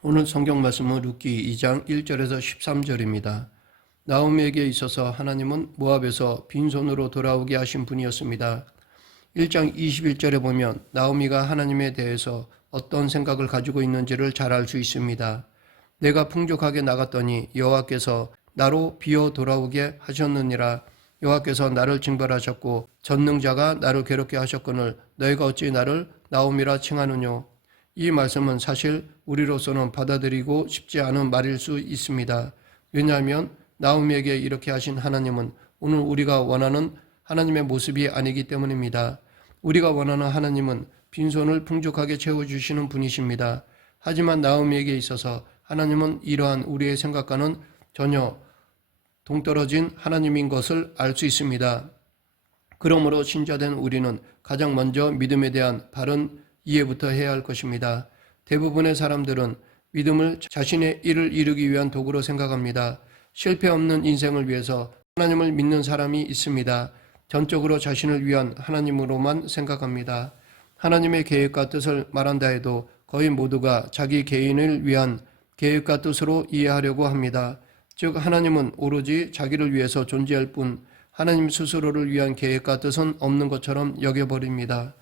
오늘 성경 말씀은 룻기 2장 1절에서 13절입니다. 나오미에게 있어서 하나님은 모압에서 빈손으로 돌아오게 하신 분이었습니다. 1장 21절에 보면 나오미가 하나님에 대해서 어떤 생각을 가지고 있는지를 잘 알 수 있습니다. 내가 풍족하게 나갔더니 여호와께서 나로 비어 돌아오게 하셨느니라. 여호와께서 나를 징벌하셨고 전능자가 나를 괴롭게 하셨거늘 너희가 어찌 나를 나오미라 칭하느뇨. 이 말씀은 사실 우리로서는 받아들이고 싶지 않은 말일 수 있습니다. 왜냐하면 나오미에게 이렇게 하신 하나님은 오늘 우리가 원하는 하나님의 모습이 아니기 때문입니다. 우리가 원하는 하나님은 빈손을 풍족하게 채워주시는 분이십니다. 하지만 나오미에게 있어서 하나님은 이러한 우리의 생각과는 전혀 동떨어진 하나님인 것을 알 수 있습니다. 그러므로 신자된 우리는 가장 먼저 믿음에 대한 바른 이해부터 해야 할 것입니다. 대부분의 사람들은 믿음을 자신의 일을 이루기 위한 도구로 생각합니다. 실패 없는 인생을 위해서 하나님을 믿는 사람이 있습니다. 전적으로 자신을 위한 하나님으로만 생각합니다. 하나님의 계획과 뜻을 말한다 해도 거의 모두가 자기 개인을 위한 계획과 뜻으로 이해하려고 합니다. 즉 하나님은 오로지 자기를 위해서 존재할 뿐 하나님 스스로를 위한 계획과 뜻은 없는 것처럼 여겨버립니다.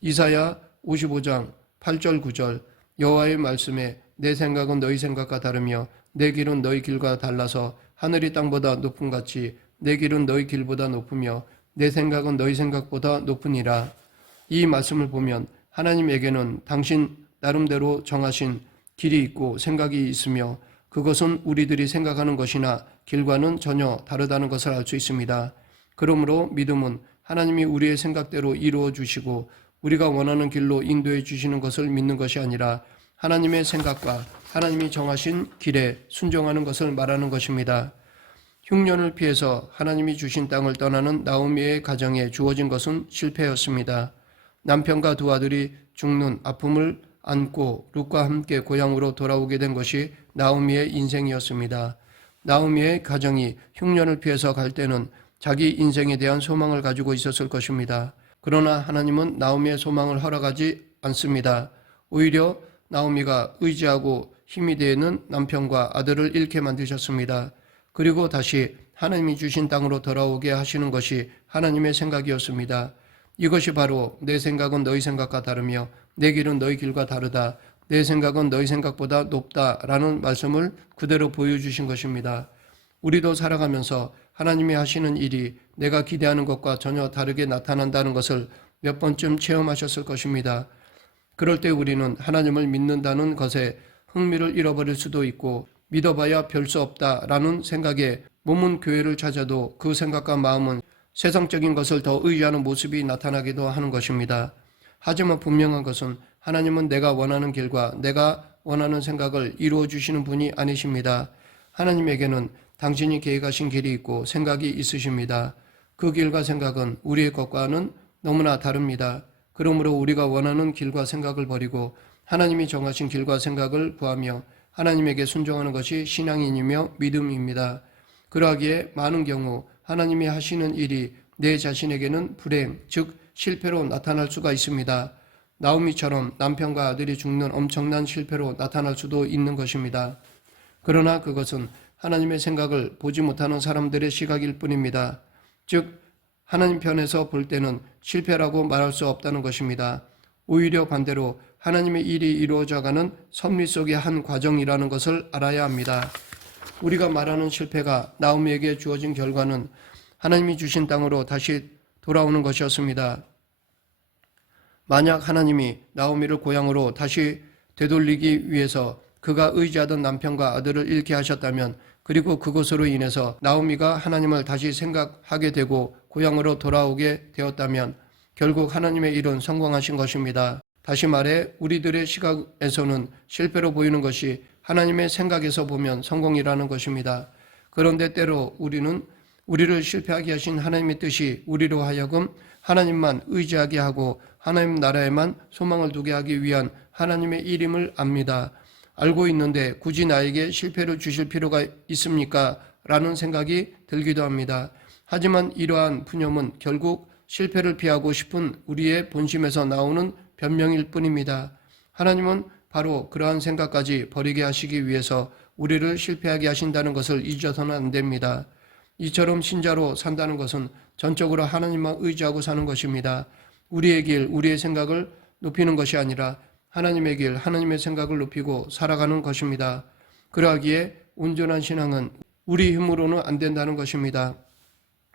이사야 55장 8절 9절 여호와의 말씀에 내 생각은 너희 생각과 다르며 내 길은 너희 길과 달라서 하늘이 땅보다 높음 같이 내 길은 너희 길보다 높으며 내 생각은 너희 생각보다 높으니라. 이 말씀을 보면 하나님에게는 당신 나름대로 정하신 길이 있고 생각이 있으며 그것은 우리들이 생각하는 것이나 길과는 전혀 다르다는 것을 알 수 있습니다. 그러므로 믿음은 하나님이 우리의 생각대로 이루어 주시고 우리가 원하는 길로 인도해 주시는 것을 믿는 것이 아니라 하나님의 생각과 하나님이 정하신 길에 순종하는 것을 말하는 것입니다. 흉년을 피해서 하나님이 주신 땅을 떠나는 나오미의 가정에 주어진 것은 실패였습니다. 남편과 두 아들이 죽는 아픔을 안고 룻과 함께 고향으로 돌아오게 된 것이 나오미의 인생이었습니다. 나오미의 가정이 흉년을 피해서 갈 때는 자기 인생에 대한 소망을 가지고 있었을 것입니다. 그러나 하나님은 나오미의 소망을 허락하지 않습니다. 오히려 나오미가 의지하고 힘이 되는 남편과 아들을 잃게 만드셨습니다. 그리고 다시 하나님이 주신 땅으로 돌아오게 하시는 것이 하나님의 생각이었습니다. 이것이 바로 내 생각은 너희 생각과 다르며 내 길은 너희 길과 다르다. 내 생각은 너희 생각보다 높다라는 말씀을 그대로 보여주신 것입니다. 우리도 살아가면서 하나님이 하시는 일이 내가 기대하는 것과 전혀 다르게 나타난다는 것을 몇 번쯤 체험하셨을 것입니다. 그럴 때 우리는 하나님을 믿는다는 것에 흥미를 잃어버릴 수도 있고 믿어봐야 별 수 없다라는 생각에 몸은 교회를 찾아도 그 생각과 마음은 세상적인 것을 더 의지하는 모습이 나타나기도 하는 것입니다. 하지만 분명한 것은 하나님은 내가 원하는 길과 내가 원하는 생각을 이루어 주시는 분이 아니십니다. 하나님에게는 당신이 계획하신 길이 있고 생각이 있으십니다. 그 길과 생각은 우리의 것과는 너무나 다릅니다. 그러므로 우리가 원하는 길과 생각을 버리고 하나님이 정하신 길과 생각을 구하며 하나님에게 순종하는 것이 신앙인이며 믿음입니다. 그러하기에 많은 경우 하나님이 하시는 일이 내 자신에게는 불행, 즉 실패로 나타날 수가 있습니다. 나오미처럼 남편과 아들이 죽는 엄청난 실패로 나타날 수도 있는 것입니다. 그러나 그것은 하나님의 생각을 보지 못하는 사람들의 시각일 뿐입니다. 즉 하나님 편에서 볼 때는 실패라고 말할 수 없다는 것입니다. 오히려 반대로 하나님의 일이 이루어져가는 섭리 속의 한 과정이라는 것을 알아야 합니다. 우리가 말하는 실패가 나오미에게 주어진 결과는 하나님이 주신 땅으로 다시 돌아오는 것이었습니다. 만약 하나님이 나오미를 고향으로 다시 되돌리기 위해서 그가 의지하던 남편과 아들을 잃게 하셨다면 그리고 그것으로 인해서 나오미가 하나님을 다시 생각하게 되고 고향으로 돌아오게 되었다면 결국 하나님의 일은 성공하신 것입니다. 다시 말해 우리들의 시각에서는 실패로 보이는 것이 하나님의 생각에서 보면 성공이라는 것입니다. 그런데 때로 우리를 실패하게 하신 하나님의 뜻이 우리로 하여금 하나님만 의지하게 하고 하나님 나라에만 소망을 두게 하기 위한 하나님의 일임을 압니다. 알고 있는데 굳이 나에게 실패를 주실 필요가 있습니까? 라는 생각이 들기도 합니다. 하지만 이러한 푸념은 결국 실패를 피하고 싶은 우리의 본심에서 나오는 변명일 뿐입니다. 하나님은 바로 그러한 생각까지 버리게 하시기 위해서 우리를 실패하게 하신다는 것을 잊어서는 안 됩니다. 이처럼 신자로 산다는 것은 전적으로 하나님만 의지하고 사는 것입니다. 우리의 길, 우리의 생각을 높이는 것이 아니라 하나님의 길, 하나님의 생각을 높이고 살아가는 것입니다. 그러하기에 온전한 신앙은 우리 힘으로는 안 된다는 것입니다.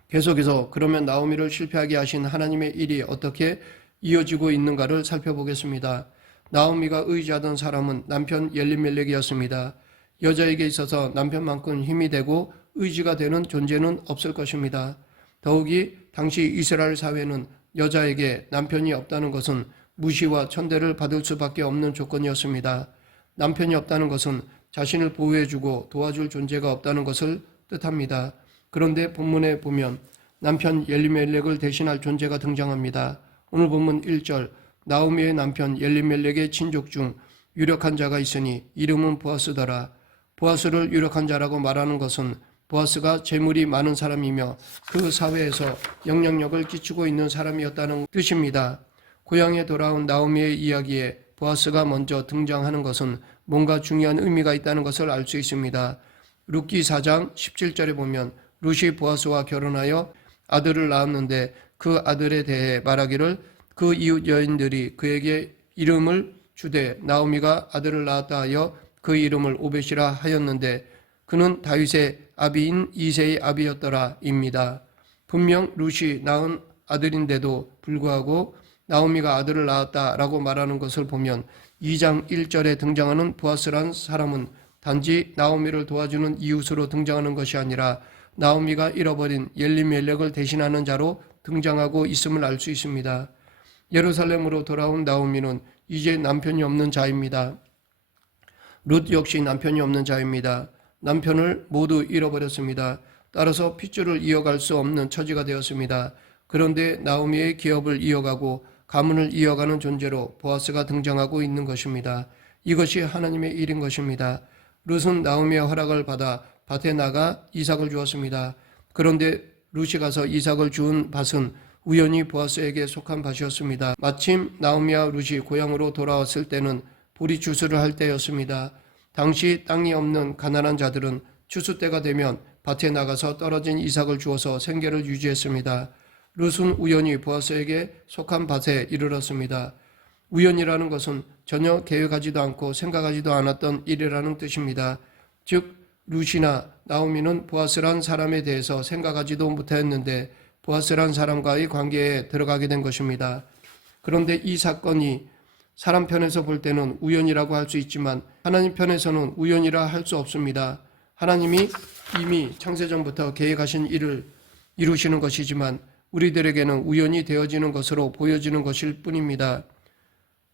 계속해서 그러면 나오미를 실패하게 하신 하나님의 일이 어떻게 이어지고 있는가를 살펴보겠습니다. 나오미가 의지하던 사람은 남편 엘리멜렉이었습니다. 여자에게 있어서 남편만큼 힘이 되고 의지가 되는 존재는 없을 것입니다. 더욱이 당시 이스라엘 사회는 여자에게 남편이 없다는 것은 무시와 천대를 받을 수밖에 없는 조건이었습니다. 남편이 없다는 것은 자신을 보호해주고 도와줄 존재가 없다는 것을 뜻합니다. 그런데 본문에 보면 남편 엘리멜렉을 대신할 존재가 등장합니다. 오늘 본문 1절, 나오미의 남편 엘리멜렉의 친족 중 유력한 자가 있으니 이름은 보아스더라. 보아스를 유력한 자라고 말하는 것은 보아스가 재물이 많은 사람이며 그 사회에서 영향력을 끼치고 있는 사람이었다는 뜻입니다. 고향에 돌아온 나오미의 이야기에 보아스가 먼저 등장하는 것은 뭔가 중요한 의미가 있다는 것을 알 수 있습니다. 룻기 4장 17절에 보면 룻이 보아스와 결혼하여 아들을 낳았는데 그 아들에 대해 말하기를 그 이웃 여인들이 그에게 이름을 주되 나오미가 아들을 낳았다 하여 그 이름을 오벳이라 하였는데 그는 다윗의 아비인 이새의 아비였더라 입니다. 분명 룻이 낳은 아들인데도 불구하고 나오미가 아들을 낳았다라고 말하는 것을 보면 2장 1절에 등장하는 보아스란 사람은 단지 나오미를 도와주는 이웃으로 등장하는 것이 아니라 나오미가 잃어버린 엘리멜렉을 대신하는 자로 등장하고 있음을 알 수 있습니다. 예루살렘으로 돌아온 나오미는 이제 남편이 없는 자입니다. 룻 역시 남편이 없는 자입니다. 남편을 모두 잃어버렸습니다. 따라서 핏줄을 이어갈 수 없는 처지가 되었습니다. 그런데 나오미의 기업을 이어가고 가문을 이어가는 존재로 보아스가 등장하고 있는 것입니다. 이것이 하나님의 일인 것입니다. 룻은 나오미의 허락을 받아 밭에 나가 이삭을 주었습니다. 그런데 룻이 가서 이삭을 주운 밭은 우연히 보아스에게 속한 밭이었습니다. 마침 나오미와 룻이 고향으로 돌아왔을 때는 보리 추수를 할 때였습니다. 당시 땅이 없는 가난한 자들은 추수 때가 되면 밭에 나가서 떨어진 이삭을 주어서 생계를 유지했습니다. 룻은 우연히 보아스에게 속한 밭에 이르렀습니다. 우연이라는 것은 전혀 계획하지도 않고 생각하지도 않았던 일이라는 뜻입니다. 즉 룻이나 나오미는 보아스란 사람에 대해서 생각하지도 못했는데 보아스란 사람과의 관계에 들어가게 된 것입니다. 그런데 이 사건이 사람 편에서 볼 때는 우연이라고 할 수 있지만 하나님 편에서는 우연이라 할 수 없습니다. 하나님이 이미 창세전부터 계획하신 일을 이루시는 것이지만 우리들에게는 우연히 되어지는 것으로 보여지는 것일 뿐입니다.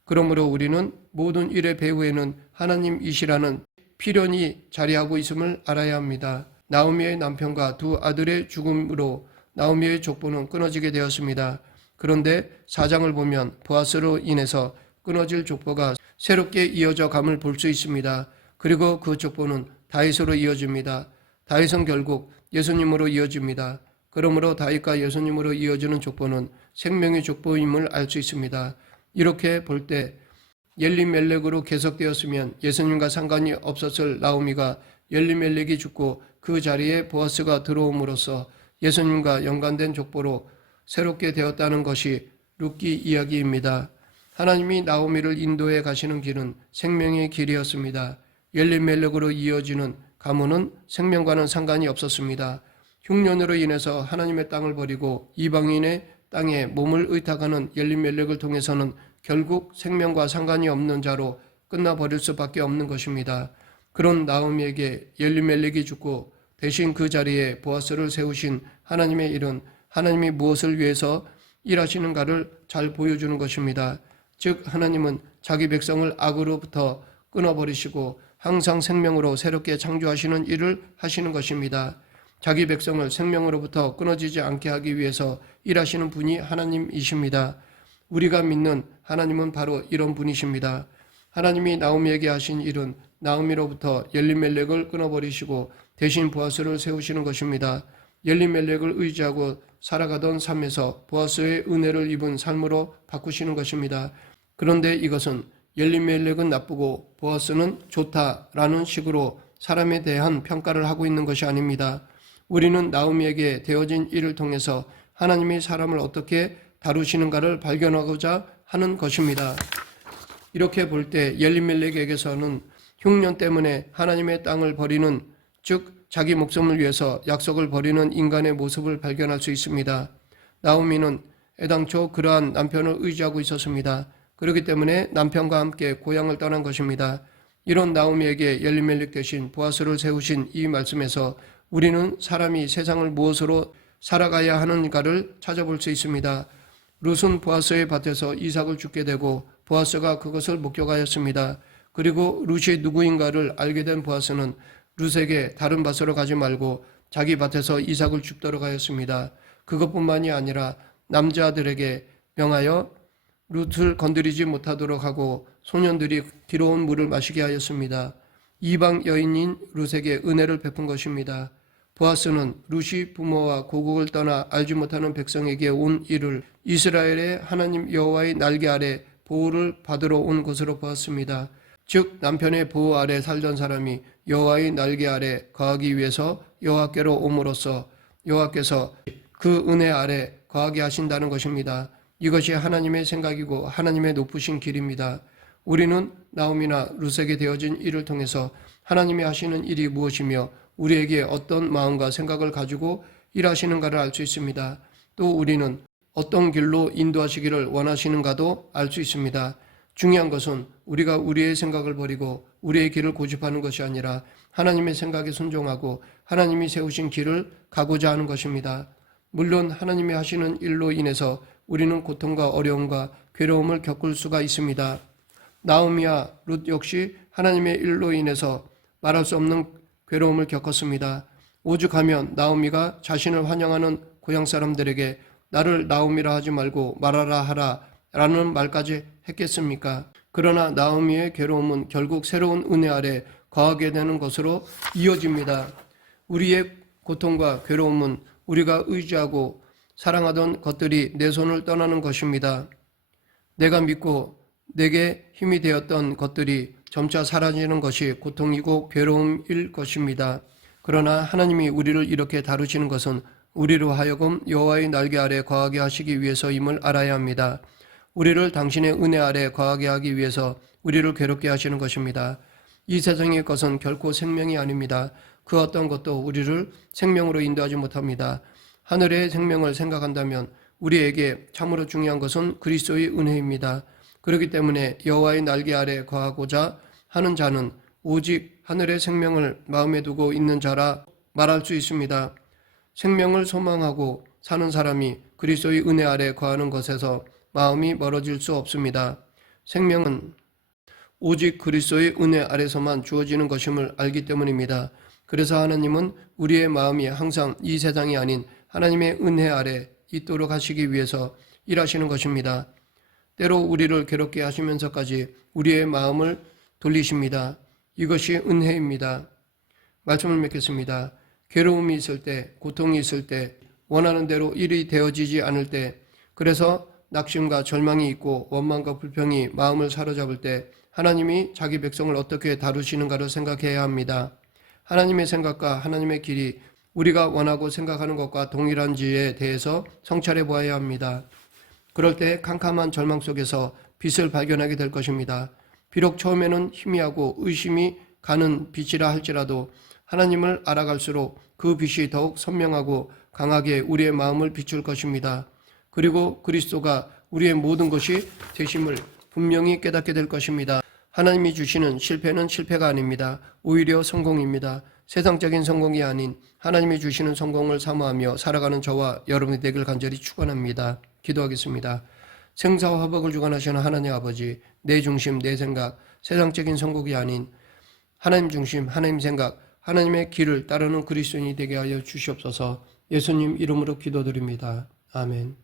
그러므로 우리는 모든 일의 배후에는 하나님이시라는 필연이 자리하고 있음을 알아야 합니다. 나오미의 남편과 두 아들의 죽음으로 나오미의 족보는 끊어지게 되었습니다. 그런데 4장을 보면 보아스로 인해서 끊어질 족보가 새롭게 이어져 감을 볼 수 있습니다. 그리고 그 족보는 다윗으로 이어집니다. 다윗은 결국 예수님으로 이어집니다. 그러므로 다윗과 예수님으로 이어지는 족보는 생명의 족보임을 알 수 있습니다. 이렇게 볼 때 엘리멜렉으로 계속되었으면 예수님과 상관이 없었을 나오미가 엘리멜렉이 죽고 그 자리에 보아스가 들어옴으로써 예수님과 연관된 족보로 새롭게 되었다는 것이 룻기 이야기입니다. 하나님이 나오미를 인도해 가시는 길은 생명의 길이었습니다. 엘리멜렉으로 이어지는 가문은 생명과는 상관이 없었습니다. 흉년으로 인해서 하나님의 땅을 버리고 이방인의 땅에 몸을 의탁하는 엘리멜렉을 통해서는 결국 생명과 상관이 없는 자로 끝나버릴 수밖에 없는 것입니다. 그런 나오미에게 엘리멜렉이 죽고 대신 그 자리에 보아스를 세우신 하나님의 일은 하나님이 무엇을 위해서 일하시는가를 잘 보여주는 것입니다. 즉 하나님은 자기 백성을 악으로부터 끊어버리시고 항상 생명으로 새롭게 창조하시는 일을 하시는 것입니다. 자기 백성을 생명으로부터 끊어지지 않게 하기 위해서 일하시는 분이 하나님이십니다. 우리가 믿는 하나님은 바로 이런 분이십니다. 하나님이 나오미에게 하신 일은 나오미로부터 엘리멜렉을 끊어버리시고 대신 보아스를 세우시는 것입니다. 엘리멜렉을 의지하고 살아가던 삶에서 보아스의 은혜를 입은 삶으로 바꾸시는 것입니다. 그런데 이것은 엘리멜렉은 나쁘고 보아스는 좋다라는 식으로 사람에 대한 평가를 하고 있는 것이 아닙니다. 우리는 나오미에게 되어진 일을 통해서 하나님이 사람을 어떻게 다루시는가를 발견하고자 하는 것입니다. 이렇게 볼 때 엘리멜렉에게서는 흉년 때문에 하나님의 땅을 버리는, 즉 자기 목숨을 위해서 약속을 버리는 인간의 모습을 발견할 수 있습니다. 나오미는 애당초 그러한 남편을 의지하고 있었습니다. 그렇기 때문에 남편과 함께 고향을 떠난 것입니다. 이런 나오미에게 엘리멜렉 대신 보아스를 세우신 이 말씀에서 우리는 사람이 세상을 무엇으로 살아가야 하는가를 찾아볼 수 있습니다. 룻은 보아스의 밭에서 이삭을 죽게 되고 보아스가 그것을 목격하였습니다. 그리고 룻이 누구인가를 알게 된 보아스는 룻에게 다른 밭으로 가지 말고 자기 밭에서 이삭을 죽도록 하였습니다. 그것뿐만이 아니라 남자들에게 명하여 룻을 건드리지 못하도록 하고 소년들이 기로운 물을 마시게 하였습니다. 이방 여인인 룻에게 은혜를 베푼 것입니다. 보아스는 룻이 부모와 고국을 떠나 알지 못하는 백성에게 온 일을 이스라엘의 하나님 여호와의 날개 아래 보호를 받으러 온 것으로 보았습니다. 즉 남편의 보호 아래 살던 사람이 여호와의 날개 아래 거하기 위해서 여호와께로 옴으로써 여호와께서 그 은혜 아래 거하게 하신다는 것입니다. 이것이 하나님의 생각이고 하나님의 높으신 길입니다. 우리는 나오미나 룻에게 되어진 일을 통해서 하나님이 하시는 일이 무엇이며 우리에게 어떤 마음과 생각을 가지고 일하시는가를 알 수 있습니다. 또 우리는 어떤 길로 인도하시기를 원하시는가도 알 수 있습니다. 중요한 것은 우리가 우리의 생각을 버리고 우리의 길을 고집하는 것이 아니라 하나님의 생각에 순종하고 하나님이 세우신 길을 가고자 하는 것입니다. 물론 하나님이 하시는 일로 인해서 우리는 고통과 어려움과 괴로움을 겪을 수가 있습니다. 나오미와 룻 역시 하나님의 일로 인해서 말할 수 없는 괴로움을 겪었습니다. 오죽하면 나오미가 자신을 환영하는 고향 사람들에게 나를 나오미라 하지 말고 마라라 하라 라는 말까지 했겠습니까? 그러나 나오미의 괴로움은 결국 새로운 은혜 아래 거하게 되는 것으로 이어집니다. 우리의 고통과 괴로움은 우리가 의지하고 사랑하던 것들이 내 손을 떠나는 것입니다. 내가 믿고 내게 힘이 되었던 것들이 점차 사라지는 것이 고통이고 괴로움일 것입니다. 그러나 하나님이 우리를 이렇게 다루시는 것은 우리로 하여금 여호와의 날개 아래 거하게 하시기 위해서임을 알아야 합니다. 우리를 당신의 은혜 아래 거하게 하기 위해서 우리를 괴롭게 하시는 것입니다. 이 세상의 것은 결코 생명이 아닙니다. 그 어떤 것도 우리를 생명으로 인도하지 못합니다. 하늘의 생명을 생각한다면 우리에게 참으로 중요한 것은 그리스도의 은혜입니다. 그렇기 때문에 여호와의 날개 아래 거하고자 하는 자는 오직 하늘의 생명을 마음에 두고 있는 자라 말할 수 있습니다. 생명을 소망하고 사는 사람이 그리스도의 은혜 아래 거하는 것에서 마음이 멀어질 수 없습니다. 생명은 오직 그리스도의 은혜 아래서만 주어지는 것임을 알기 때문입니다. 그래서 하나님은 우리의 마음이 항상 이 세상이 아닌 하나님의 은혜 아래 있도록 하시기 위해서 일하시는 것입니다. 때로 우리를 괴롭게 하시면서까지 우리의 마음을 돌리십니다. 이것이 은혜입니다. 말씀을 맺겠습니다. 괴로움이 있을 때, 고통이 있을 때, 원하는 대로 일이 되어지지 않을 때, 그래서 낙심과 절망이 있고 원망과 불평이 마음을 사로잡을 때 하나님이 자기 백성을 어떻게 다루시는가를 생각해야 합니다. 하나님의 생각과 하나님의 길이 우리가 원하고 생각하는 것과 동일한지에 대해서 성찰해 보아야 합니다. 그럴 때 캄캄한 절망 속에서 빛을 발견하게 될 것입니다. 비록 처음에는 희미하고 의심이 가는 빛이라 할지라도 하나님을 알아갈수록 그 빛이 더욱 선명하고 강하게 우리의 마음을 비출 것입니다. 그리고 그리스도가 우리의 모든 것이 되심을 분명히 깨닫게 될 것입니다. 하나님이 주시는 실패는 실패가 아닙니다. 오히려 성공입니다. 세상적인 성공이 아닌 하나님이 주시는 성공을 사모하며 살아가는 저와 여러분이 되길 간절히 축원합니다. 기도하겠습니다. 생사와 화복을 주관하시는 하나님 아버지, 내 중심, 내 생각, 세상적인 성공이 아닌 하나님 중심, 하나님 생각, 하나님의 길을 따르는 그리스도인이 되게 하여 주시옵소서. 예수님 이름으로 기도드립니다. 아멘.